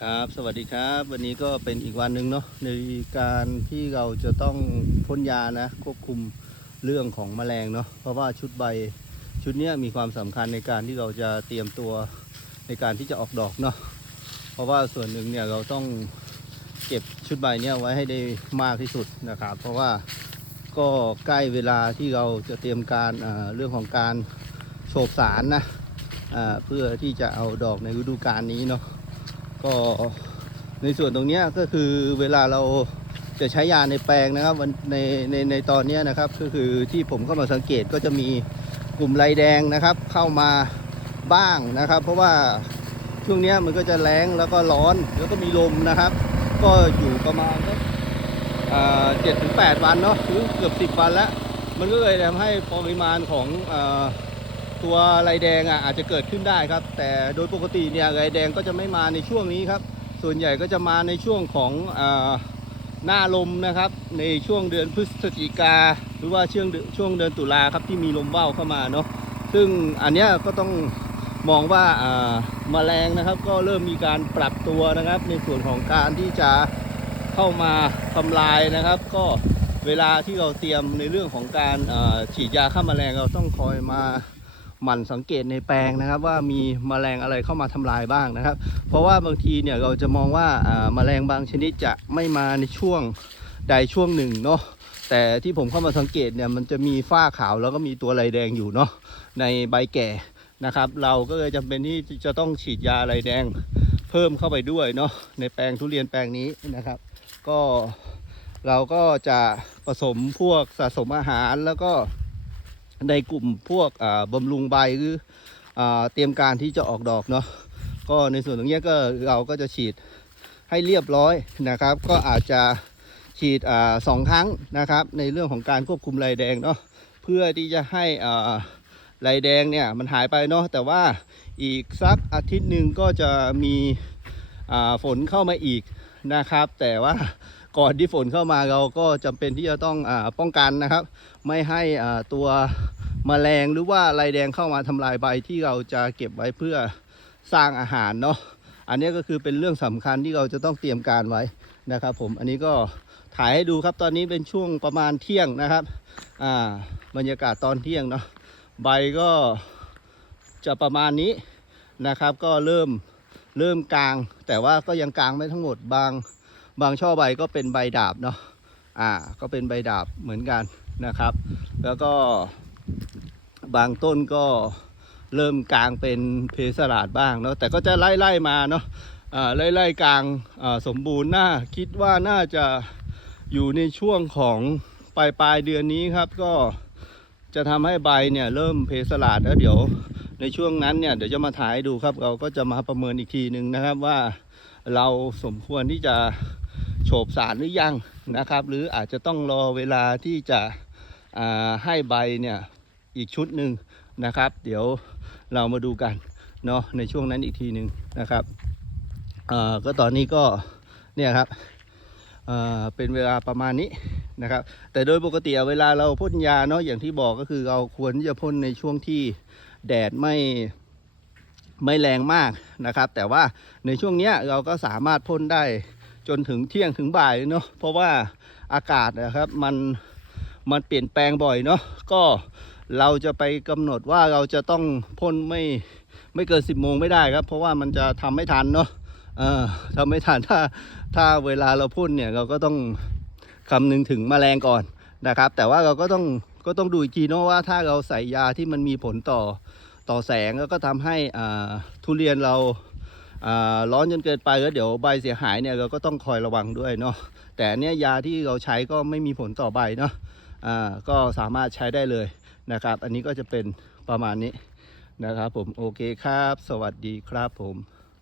ครับ สวัสดีครับ วันนี้ก็เป็นอีกวันหนึ่งเนาะในการที่เราจะต้องพ่นยานะควบคุมเรื่องของแมลงเนาะเพราะว่าชุดใบชุดนี้มีความสำคัญในการที่เราจะเตรียมตัวในการที่จะออกดอกเนาะเพราะว่าส่วนหนึ่งเนี่ยเราต้องเก็บชุดใบเนี้ยไว้ให้ได้มากที่สุดนะครับ เพราะว่าก็ใกล้เวลาที่เราจะเตรียมการเรื่องของการโฉบสารนะเพื่อที่จะเอาดอกในฤดูกาลนี้เนาะ ก็ในส่วนตรงนี้ก็คือเวลาเราจะใช้ยาในแปลงนะครับวันในในในตอนนี้นะครับ ก็คือที่ผมเข้ามาสังเกตก็จะมีกลุ่มไรแดงนะครับ เข้ามาบ้างนะครับ เพราะว่าช่วงนี้มันก็จะแรงแล้วก็ร้อนแล้วก็มีลมนะครับ ก็อยู่ประมาณเจ็ดถึงแปดวันเนาะหรือเกือบสิบวันแล้ว มันก็เลยทำให้ปริมาณของ ตัวไรแดงอะอาจจะเกิดขึ้นได้ครับ แต่โดยปกติเนี่ยไรแดงก็จะไม่มาในช่วงนี้ครับ ส่วนใหญ่ก็จะมาในช่วงของอหน้าลมนะครับ ในช่วงเดือนพฤศจิกาหรือว่าช่วงช่วงเดือนตุลาครับที่มีลมเบ้าเข้ามาเนาะซึ่งอันเนี้ยก็ต้องมองว่าาแมลงนะครับ ก็เริ่มมีการปรับตัวนะครับ ในส่วนของการที่จะเข้ามาทำลายนะครับ ก็เวลาที่เราเตรียมในเรื่องของการาฉีดยาฆ่าแมลงเราต้องคอยมา หมั่นสังเกตในแปลงนะครับ ว่ามีแมลงอะไรเข้ามาทำลายบ้างนะครับ เพราะว่าบางทีเนี่ยเราจะมองว่าอ่าแมลงบางชนิดจะไม่มาในช่วงใดช่วงหนึ่งเนาะแต่ที่ผมเข้ามาสังเกตเนี่ยมันจะมีฝ้าขาวแล้วก็มีตัวไรแดงอยู่เนาะในใบแก่นะครับ เราก็เลยจำเป็นที่จะต้องฉีดยาไรแดงเพิ่มเข้าไปด้วยเนาะในแปลงทุเรียนแปลงนี้นะครับ ก็เราก็จะผสมพวกสะสมอาหารแล้วก็ ในกลุ่มพวกบำรุงใบหรืออเตรียมการที่จะออกดอกเนาะก็ในส่วนตรงเนี้ยก็เราก็จะฉีดให้เรียบร้อยนะครับ ก็อาจจะฉีดอสองครั้งนะครับ ในเรื่องของการควบคุมไรแดงเนาะเพื่อที่จะให้อ่าไรแดงเนี่ยมันหายไปเนาะแต่ว่าอีกสักอาทิตย์หนึ่งก็จะมีฝนเข้ามาอีกนะครับ แต่ว่า ก่อนที่ฝนเข้ามาเราก็จำเป็นที่จะต้องอป้องกันนะครับ ไม่ให้ตัวแมลงหรือว่าไรแดงเข้ามาทำลายใบที่เราจะเก็บไว้เพื่อสร้างอาหารเนาะอันนี้ก็คือเป็นเรื่องสำคัญที่เราจะต้องเตรียมการไว้นะครับ ผมอันนี้ก็ถ่ายให้ดูครับตอนนี้เป็นช่วงประมาณเที่ยงนะครับอ่าบรรยากาศตอนเที่ยงเนาะใบก็จะประมาณนี้นะครับ ก็เริ่มเริ่มกลาง แต่ว่าก็ยังกลางไม่ทั้งหมดบาง บางช่อใบก็เป็นใบดาบเนาะอ่าก็เป็นใบดาบเหมือนกันนะครับ แล้วก็บางต้นก็เริ่มกลางเป็นเพสลาดบ้างเนาะแต่ก็จะไล่ไล่ๆมาเนาะอ่าไล่ไล่ๆกลางอ่าสมบูรณ์น่าคิดว่าน่าจะอยู่ในช่วงของปลายปลายเดือนนี้ครับก็จะทำให้ใบเนี่ยเริ่มเพสลาดแล้วเดี๋ยวในช่วงนั้นเนี่ยเดี๋ยวจะมาถ่ายดูครับ เราก็จะมาประเมินอีกทีหนึ่งนะครับว่าเราสมควรที่จะ โฉบสารหรือยังนะครับ หรืออาจจะต้องรอเวลาที่จะให้ใบเนี่ยอีกชุดหนึ่งนะครับ เดี๋ยวเรามาดูกันเนาะในช่วงนั้นอีกทีหนึ่งนะครับก็ตอนนี้ก็เนี่ยครับเป็นเวลาประมาณนี้นะครับ แต่โดยปกติเวลาเราพ่นยาเนาะอย่างที่บอกก็คือเราควรที่จะพ่นในช่วงที่แดดไม่ไม่แรงมากนะครับ แต่ว่าในช่วงเนี้ยเราก็สามารถพ่นได้ จนถึงเที่ยงถึงบ่ายเนาะเพราะว่าอากาศนะครับมันมันเปลี่ยนแปลงบ่อยเนาะก็เราจะไปกำหนดว่าเราจะต้องพ่นไม่ไม่เกิน10บโมงไม่ได้ครับ เพราะว่ามันจะทำไม่ทันเนาะเออทำไม่ทันถ้าถ้าเวลาเราพ่นเนี่ยเราก็ต้องคำนึงถึงแมลงก่อนนะครับ แต่ว่าเราก็ต้องก็ต้องดูอีกทีเนาะว่าถ้าเราใส่ยาที่มันมีผลต่อต่อแสงแล้วก็ทำให้อ่าทุเรียนเรา ร้อนจนเกินไปแล้วเดี๋ยวใบเสียหายเนี่ยเราก็ต้องคอยระวังด้วยเนาะแต่อันเนี้ยยาที่เราใช้ก็ไม่มีผลต่อใบเนาะอ่าก็สามารถใช้ได้เลยนะครับ อันนี้ก็จะเป็นประมาณนี้นะครับผมโอเคครับ สวัสดีครับผม